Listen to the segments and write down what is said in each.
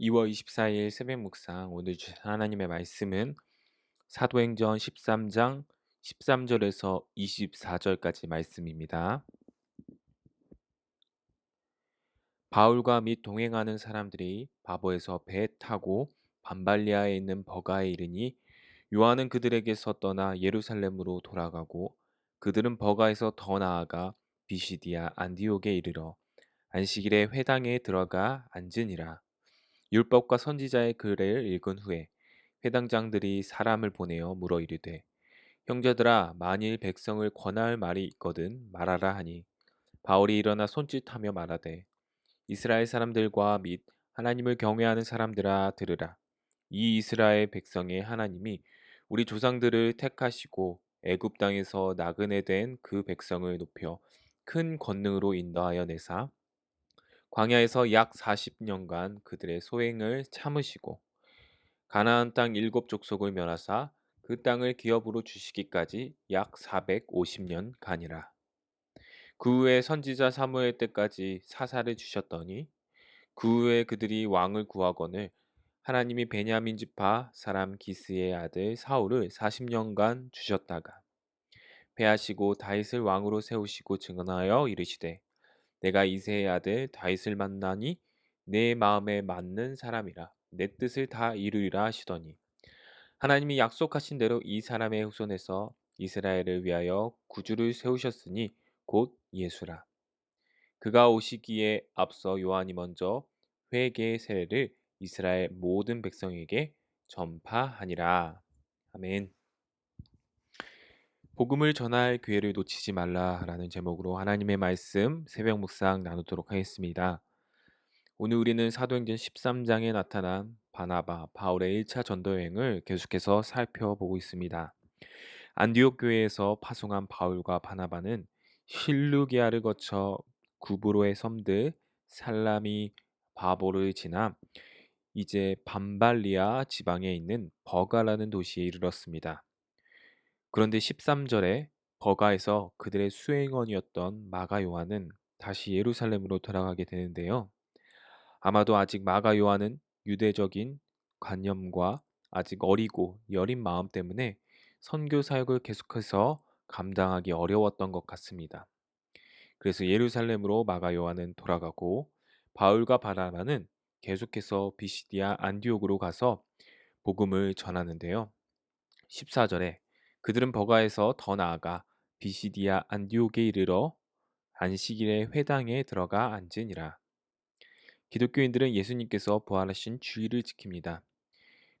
2월 24일 새벽 묵상 오늘 주신 하나님의 말씀은 사도행전 13장 13절에서 24절까지 말씀입니다. 바울과 및 동행하는 사람들이 바보에서 배에 타고 반발리아에 있는 버가에 이르니 요한은 그들에게서 떠나 예루살렘으로 돌아가고 그들은 버가에서 더 나아가 비시디아 안디옥에 이르러 안식일에 회당에 들어가 앉으니라. 율법과 선지자의 글을 읽은 후에 회당장들이 사람을 보내어 물어 이르되 형제들아 만일 백성을 권할 말이 있거든 말하라 하니 바울이 일어나 손짓하며 말하되 이스라엘 사람들과 및 하나님을 경외하는 사람들아 들으라. 이 이스라엘 백성의 하나님이 우리 조상들을 택하시고 애굽 땅에서 나그네 된 그 백성을 높여 큰 권능으로 인도하여 내사 광야에서 약 40년간 그들의 소행을 참으시고 가나안 땅 일곱 족속을 멸하사 그 땅을 기업으로 주시기까지 약 450년 가니라. 그 후에 선지자 사무엘 때까지 사사를 주셨더니 그 후에 그들이 왕을 구하거늘 하나님이 베냐민 지파 사람 기스의 아들 사울을 40년간 주셨다가 패하시고 다윗을 왕으로 세우시고 증언하여 이르시되 내가 이새의 아들 다윗을 만나니 내 마음에 맞는 사람이라 내 뜻을 다 이루리라 하시더니 하나님이 약속하신 대로 이 사람의 후손에서 이스라엘을 위하여 구주를 세우셨으니 곧 예수라. 그가 오시기에 앞서 요한이 먼저 회개의 세례를 이스라엘 모든 백성에게 전파하니라. 아멘. 복음을 전할 기회를 놓치지 말라라는 제목으로 하나님의 말씀 새벽 묵상 나누도록 하겠습니다. 오늘 우리는 사도행전 13장에 나타난 바나바, 바울의 1차 전도 여행을 계속해서 살펴보고 있습니다. 안디옥 교회에서 파송한 바울과 바나바는 실루기아를 거쳐 구브로의 섬들 살라미 바보를 지나 이제 밤발리아 지방에 있는 버가라는 도시에 이르렀습니다. 그런데 13절에 버가에서 그들의 수행원이었던 마가 요한은 다시 예루살렘으로 돌아가게 되는데요. 아마도 아직 마가 요한은 유대적인 관념과 아직 어리고 여린 마음 때문에 선교 사역을 계속해서 감당하기 어려웠던 것 같습니다. 그래서 예루살렘으로 마가 요한은 돌아가고 바울과 바나바는 계속해서 비시디아 안디옥으로 가서 복음을 전하는데요. 14절에 그들은 버가에서 더 나아가 비시디아 안디옥에 이르러 안식일에 회당에 들어가 앉으니라. 기독교인들은 예수님께서 부활하신 주일을 지킵니다.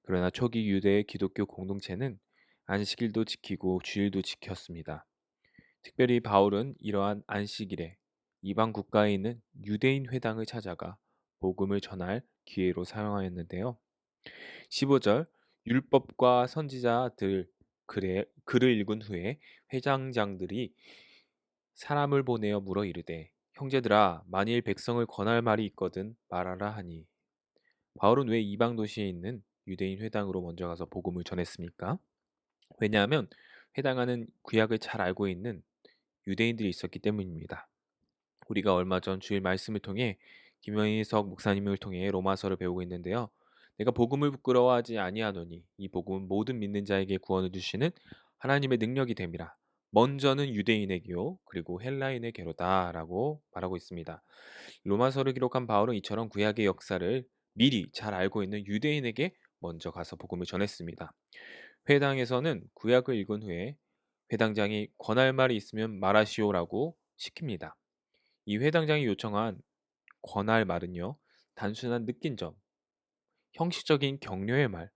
그러나 초기 유대의 기독교 공동체는 안식일도 지키고 주일도 지켰습니다. 특별히 바울은 이러한 안식일에 이방 국가에 있는 유대인 회당을 찾아가 복음을 전할 기회로 사용하였는데요. 15절 율법과 선지자들 글을 읽은 후에 회장장들이 사람을 보내어 물어 이르되 형제들아 만일 백성을 권할 말이 있거든 말하라 하니 바울은 왜 이방 도시에 있는 유대인 회당으로 먼저 가서 복음을 전했습니까? 왜냐하면 회당하는 구약을 잘 알고 있는 유대인들이 있었기 때문입니다. 우리가 얼마 전 주일 말씀을 통해 김영희석 목사님을 통해 로마서를 배우고 있는데요. 내가 복음을 부끄러워하지 아니하노니 이 복음은 모든 믿는 자에게 구원을 주시는 하나님의 능력이 됨이라. 먼저는 유대인에게요 그리고 헬라인에게로다라고 말하고 있습니다. 로마서를 기록한 바울은 이처럼 구약의 역사를 미리 잘 알고 있는 유대인에게 먼저 가서 복음을 전했습니다. 회당에서는 구약을 읽은 후에 회당장이 권할 말이 있으면 말하시오라고 시킵니다. 이 회당장이 요청한 권할 말은요, 단순한 느낀 점, 형식적인 격려의 말,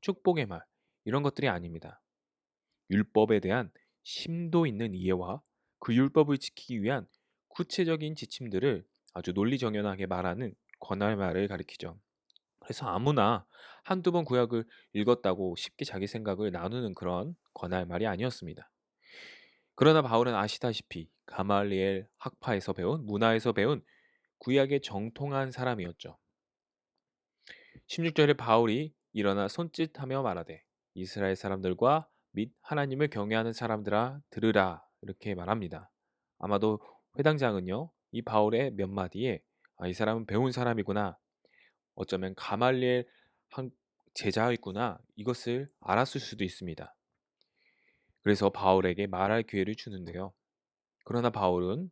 축복의 말, 이런 것들이 아닙니다. 율법에 대한 심도 있는 이해와 그 율법을 지키기 위한 구체적인 지침들을 아주 논리정연하게 말하는 권할 말을 가리키죠. 그래서 아무나 한두 번 구약을 읽었다고 쉽게 자기 생각을 나누는 그런 권할 말이 아니었습니다. 그러나 바울은 아시다시피 가말리엘 학파에서 배운 문화에서 배운 구약에 정통한 사람이었죠. 16절에 바울이 일어나 손짓하며 말하되 이스라엘 사람들과 및 하나님을 경외하는 사람들아 들으라 이렇게 말합니다. 아마도 회당장은요, 이 바울의 몇 마디에 이 사람은 배운 사람이구나. 어쩌면 가말리엘 한 제자였구나. 이것을 알았을 수도 있습니다. 그래서 바울에게 말할 기회를 주는데요. 그러나 바울은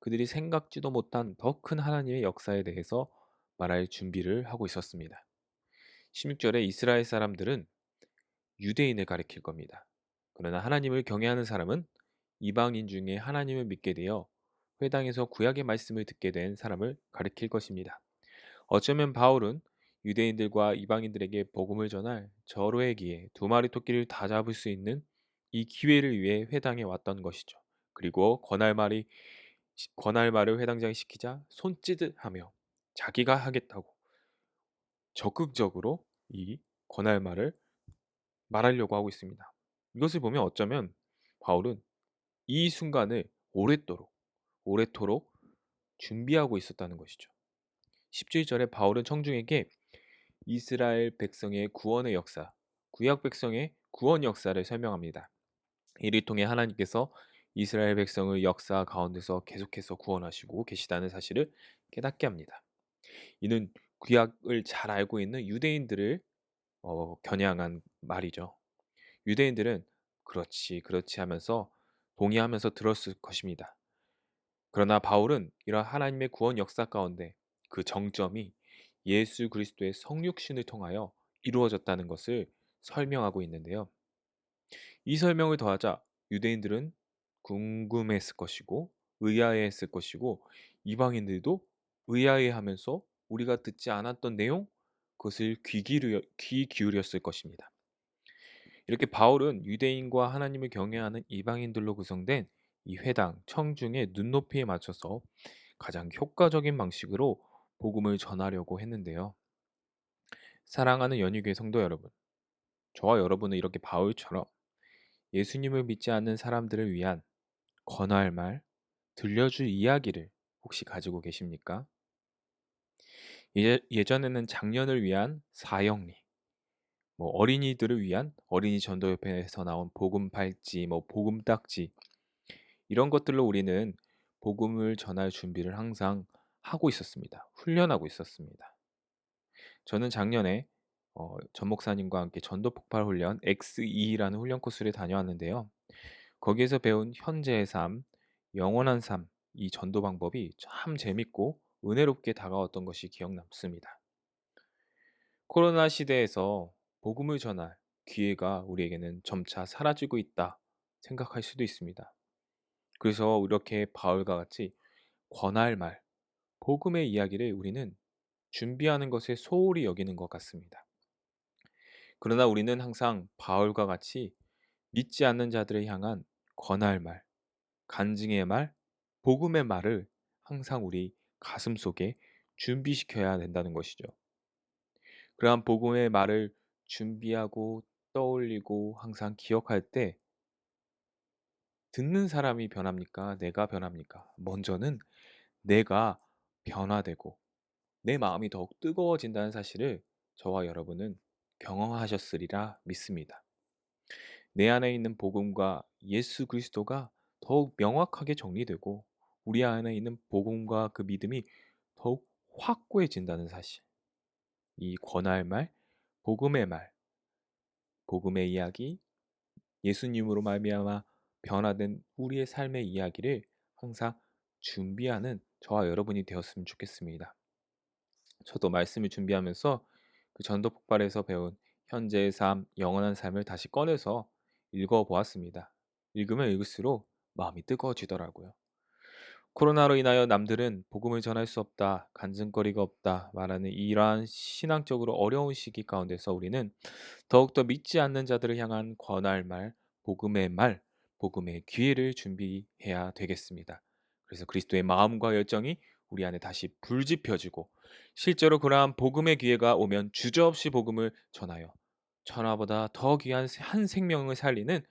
그들이 생각지도 못한 더 큰 하나님의 역사에 대해서 말할 준비를 하고 있었습니다. 16절에 이스라엘 사람들은 유대인을 가리킬 겁니다. 그러나 하나님을 경외하는 사람은 이방인 중에 하나님을 믿게 되어 회당에서 구약의 말씀을 듣게 된 사람을 가리킬 것입니다. 어쩌면 바울은 유대인들과 이방인들에게 복음을 전할 절호의 기회, 두 마리 토끼를 다 잡을 수 있는 이 기회를 위해 회당에 왔던 것이죠. 그리고 권할 말을 회당장이 시키자 손찌듯하며 자기가 하겠다고 적극적으로 이 권할 말을 말하려고 하고 있습니다. 이것을 보면 어쩌면 바울은 이 순간을 오래도록 준비하고 있었다는 것이죠. 17절에 바울은 청중에게 이스라엘 백성의 구원의 역사, 구약 백성의 구원 역사를 설명합니다. 이를 통해 하나님께서 이스라엘 백성을 역사 가운데서 계속해서 구원하시고 계시다는 사실을 깨닫게 합니다. 이는 구약을 잘 알고 있는 유대인들을 겨냥한 말이죠. 유대인들은 그렇지, 그렇지 하면서 동의하면서 들었을 것입니다. 그러나 바울은 이러한 하나님의 구원 역사 가운데 그 정점이 예수 그리스도의 성육신을 통하여 이루어졌다는 것을 설명하고 있는데요. 이 설명을 더하자 유대인들은 궁금했을 것이고 의아해했을 것이고 이방인들도 의아해하면서 우리가 듣지 않았던 내용 그것을 귀 기울였을 것입니다. 이렇게 바울은 유대인과 하나님을 경외하는 이방인들로 구성된 이 회당 청중의 눈높이에 맞춰서 가장 효과적인 방식으로 복음을 전하려고 했는데요. 사랑하는 연희교회 성도 여러분, 저와 여러분은 이렇게 바울처럼 예수님을 믿지 않는 사람들을 위한 권할 말, 들려줄 이야기를 혹시 가지고 계십니까? 예전에는 장년을 위한 사형리, 어린이들을 위한 어린이 전도협회에서 나온 복음 팔찌, 복음 딱지 이런 것들로 우리는 복음을 전할 준비를 항상 하고 있었습니다. 훈련하고 있었습니다. 저는 작년에 전 목사님과 함께 전도 폭발 훈련 XE라는 훈련 코스를 다녀왔는데요. 거기에서 배운 현재의 삶, 영원한 삶, 이 전도 방법이 참 재밌고 은혜롭게 다가왔던 것이 기억 남습니다. 코로나 시대에서 복음을 전할 기회가 우리에게는 점차 사라지고 있다 생각할 수도 있습니다. 그래서 이렇게 바울과 같이 권할 말, 복음의 이야기를 우리는 준비하는 것에 소홀히 여기는 것 같습니다. 그러나 우리는 항상 바울과 같이 믿지 않는 자들을 향한 권할 말, 간증의 말, 복음의 말을 항상 우리 가슴 속에 준비시켜야 된다는 것이죠. 그러한 복음의 말을 준비하고 떠올리고 항상 기억할 때 듣는 사람이 변합니까? 내가 변합니까? 먼저는 내가 변화되고 내 마음이 더욱 뜨거워진다는 사실을 저와 여러분은 경험하셨으리라 믿습니다. 내 안에 있는 복음과 예수 그리스도가 더욱 명확하게 정리되고 우리 안에 있는 복음과 그 믿음이 더욱 확고해진다는 사실. 이 권할 말, 복음의 말, 복음의 이야기, 예수님으로 말미암아 변화된 우리의 삶의 이야기를 항상 준비하는 저와 여러분이 되었으면 좋겠습니다. 저도 말씀을 준비하면서 그 전도 폭발에서 배운 현재의 삶, 영원한 삶을 다시 꺼내서 읽어 보았습니다. 읽으면 읽을수록 마음이 뜨거워지더라고요. 코로나로 인하여 남들은 복음을 전할 수 없다, 간증거리가 없다 말하는 이러한 신앙적으로 어려운 시기 가운데서 우리는 더욱더 믿지 않는 자들을 향한 권할 말, 복음의 말, 복음의 기회를 준비해야 되겠습니다. 그래서 그리스도의 마음과 열정이 우리 안에 다시 불지펴지고 실제로 그러한 복음의 기회가 오면 주저없이 복음을 전하여 천하보다 더 귀한 한 생명을 살리는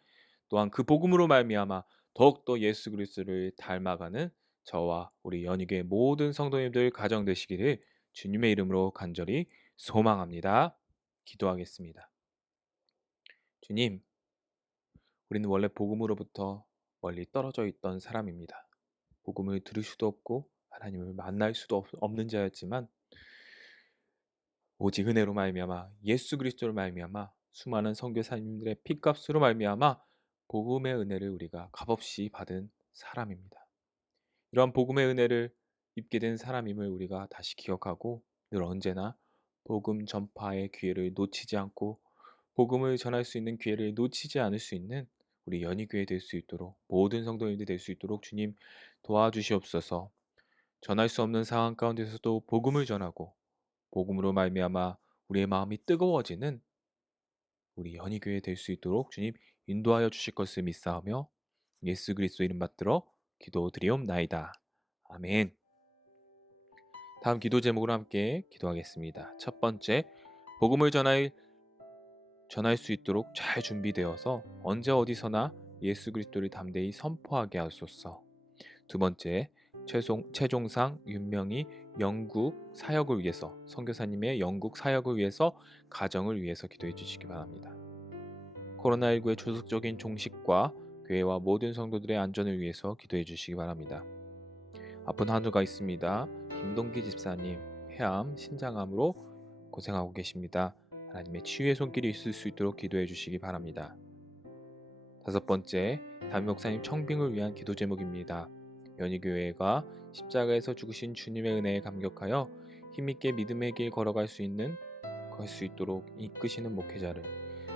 또한 그 복음으로 말미암아 더욱더 예수 그리스도를 닮아가는 저와 우리 연희교회 모든 성도님들 가정 되시기를 주님의 이름으로 간절히 소망합니다. 기도하겠습니다. 주님, 우리는 원래 복음으로부터 멀리 떨어져 있던 사람입니다. 복음을 들을 수도 없고 하나님을 만날 수도 없는 자였지만 오직 은혜로 말미암아 예수 그리스도로 말미암아 수많은 선교사님들의 피값으로 말미암아 복음의 은혜를 우리가 값없이 받은 사람입니다. 이러한 복음의 은혜를 입게 된 사람임을 우리가 다시 기억하고 늘 언제나 복음 전파의 기회를 놓치지 않고 복음을 전할 수 있는 기회를 놓치지 않을 수 있는 우리 연희교회 될 수 있도록 모든 성도님들 될 수 있도록 주님 도와주시옵소서. 전할 수 없는 상황 가운데서도 복음을 전하고 복음으로 말미암아 우리의 마음이 뜨거워지는 우리 연희교회 될 수 있도록 주님 인도하여 주실 것을 믿사오며 예수 그리스도 이름 받들어 기도드리옵나이다. 아멘. 다음 기도 제목으로 함께 기도하겠습니다. 첫 번째, 복음을 전할 수 있도록 잘 준비되어서 언제 어디서나 예수 그리스도를 담대히 선포하게 하소서. 두 번째, 최종상 윤명이 영국 사역을 위해서 선교사님의 영국 사역을 위해서 가정을 위해서 기도해 주시기 바랍니다. 코로나19의 조속적인 종식과 교회와 모든 성도들의 안전을 위해서 기도해 주시기 바랍니다. 아픈 한우가 있습니다. 김동기 집사님 폐암, 신장암으로 고생하고 계십니다. 하나님의 치유의 손길이 있을 수 있도록 기도해 주시기 바랍니다. 다섯 번째, 담임 목사님 청빙을 위한 기도 제목입니다. 연희교회가 십자가에서 죽으신 주님의 은혜에 감격하여 힘있게 믿음의 길 걸어갈 수 있도록 이끄시는 목회자를,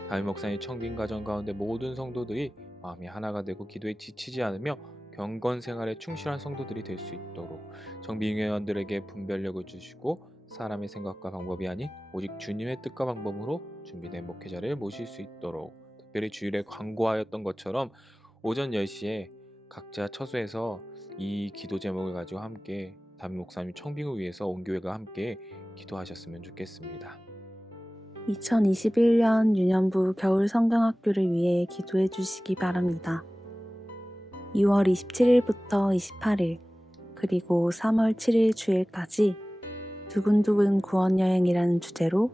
담임 목사님 청빙 과정 가운데 모든 성도들이 마음이 하나가 되고 기도에 지치지 않으며 경건 생활에 충실한 성도들이 될 수 있도록 청빙회원들에게 분별력을 주시고 사람의 생각과 방법이 아닌 오직 주님의 뜻과 방법으로 준비된 목회자를 모실 수 있도록, 특별히 주일에 광고하였던 것처럼 오전 10시에 각자 처소에서 이 기도 제목을 가지고 함께 담임 목사님 청빙을 위해서 온 교회가 함께 기도하셨으면 좋겠습니다. 2021년 유년부 겨울 성경학교를 위해 기도해 주시기 바랍니다. 2월 27일부터 28일 그리고 3월 7일 주일까지 두근두근 구원여행이라는 주제로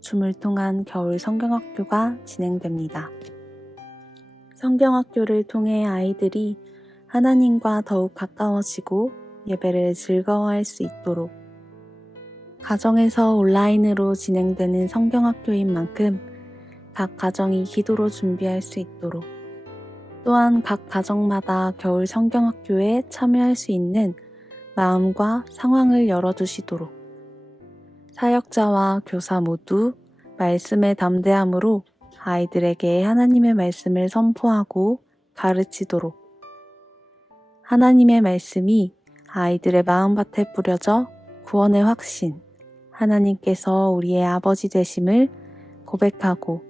줌을 통한 겨울 성경학교가 진행됩니다. 성경학교를 통해 아이들이 하나님과 더욱 가까워지고 예배를 즐거워할 수 있도록, 가정에서 온라인으로 진행되는 성경학교인 만큼 각 가정이 기도로 준비할 수 있도록, 또한 각 가정마다 겨울 성경학교에 참여할 수 있는 마음과 상황을 열어두시도록, 사역자와 교사 모두 말씀의 담대함으로 아이들에게 하나님의 말씀을 선포하고 가르치도록, 하나님의 말씀이 아이들의 마음밭에 뿌려져 구원의 확신, 하나님께서 우리의 아버지 되심을 고백하고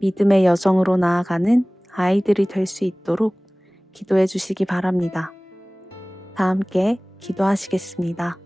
믿음의 여정으로 나아가는 아이들이 될 수 있도록 기도해 주시기 바랍니다. 다 함께 기도하시겠습니다.